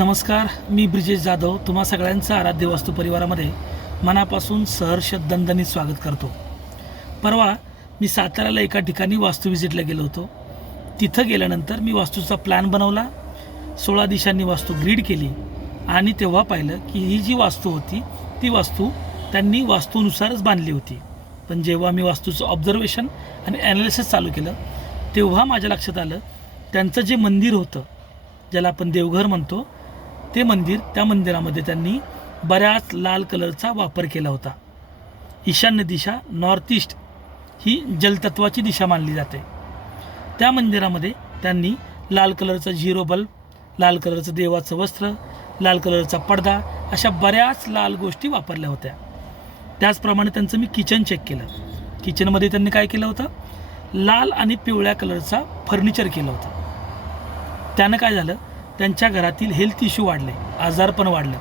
नमस्कार, मी ब्रिजेश जाधव तुम्हा सगळ्यांचं आराध्य वास्तू परिवारामध्ये मनापासून सहर्ष दणदणीत स्वागत करतो। परवा मी साताऱ्याला एका ठिकाणी वास्तू व्हिजिटला गेलो होतो। तिथं गेल्यानंतर मी वास्तूचा प्लॅन बनवला, 16 दिशांनी वास्तू ग्रीड केली आणि तेव्हा पाहिलं की ही जी वास्तू होती ती वास्तू त्यांनी वास्तूनुसारच बांधली होती। पण जेव्हा मी वास्तूचं ऑब्झर्वेशन आणि ॲनालिसिस चालू केलं तेव्हा माझ्या लक्षात आलं त्यांचं जे मंदिर होतं, ज्याला आपण देवघर म्हणतो, ते मंदिर, त्या मंदिरामध्ये त्यांनी बऱ्याच लाल कलरचा वापर केला होता। ईशान्य दिशा, नॉर्थ ईस्ट ही जलतत्वाची दिशा मानली जाते। त्या मंदिरामध्ये त्यांनी लाल कलरचा झिरो बल्ब, लाल कलरचं देवाचं वस्त्र, लाल कलरचा पडदा, अशा बऱ्याच लाल गोष्टी वापरल्या होत्या। त्याचप्रमाणे त्यांचं मी किचन चेक केलं। किचनमध्ये त्यांनी काय केलं होतं, लाल आणि पिवळ्या कलरचा फर्निचर केलं होतं। त्यानं काय झालं, त्यांच्या घरातील हेल्थ इश्यू वाढले, आजारपण वाढलं,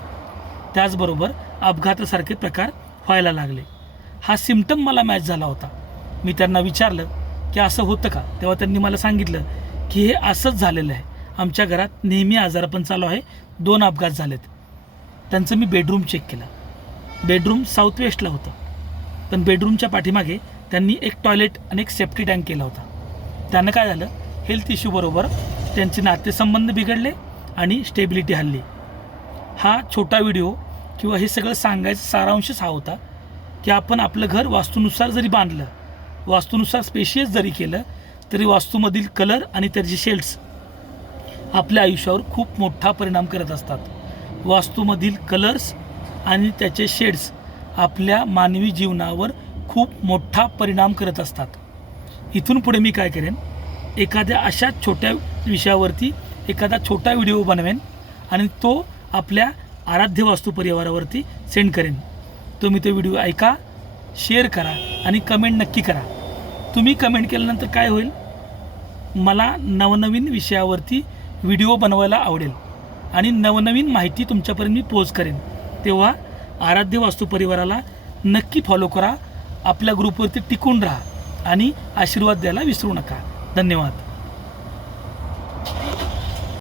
त्याचबरोबर अपघातासारखे प्रकार व्हायला लागले। हा सिम्पटम मला मॅच झाला होता। मी त्यांना विचारलं की असं होतं का, तेव्हा त्यांनी मला सांगितलं की हे असंच झालेलं आहे, आमच्या घरात नेहमी आजारपण चालू आहे, 2 अपघात झालेत। त्यांचं मी बेडरूम चेक केलं। बेडरूम साऊथ वेस्टला होतं, पण बेडरूमच्या पाठीमागे त्यांनी एक टॉयलेट आणि एक सेफ्टी टँक केला होता। त्यानं काय झालं, हेल्थ इश्यूबरोबर त्यांचे नातेसंबंध बिघडले आणि स्टेबिलिटी हल्ली। हा छोटा व्हिडिओ किंवा हे सगळं सांगायचं सारांशच हा होता की आपण आपलं घर वास्तूनुसार जरी बांधलं, वास्तूनुसार स्पेशियस जरी केलं, तरी वास्तूमधील कलर आणि त्याचे शेड्स आपल्या आयुष्यावर खूप मोठा परिणाम करत असतात। वास्तूमधील कलर्स आणि त्याचे शेड्स आपल्या मानवी जीवनावर खूप मोठा परिणाम करत असतात। इथून पुढे मी काय करेन, एखाद्या अशा छोट्या विषयावरती एखादा छोटा व्हिडिओ बनवेन आणि तो आपल्या आराध्य वास्तू परिवारावरती सेंड करेन। तुम्ही तो व्हिडिओ ऐका, शेअर करा आणि कमेंट नक्की करा। तुम्ही कमेंट केल्यानंतर काय होईल, मला नवनवीन विषयावरती व्हिडिओ बनवायला आवडेल आणि नवनवीन माहिती तुमच्यापर्यंत मी पोस्ट करेन। तेव्हा आराध्य वास्तू परिवाराला नक्की फॉलो करा, आपल्या ग्रुपवरती टिकून राहा आणि आशीर्वाद द्यायला विसरू नका। धन्यवाद।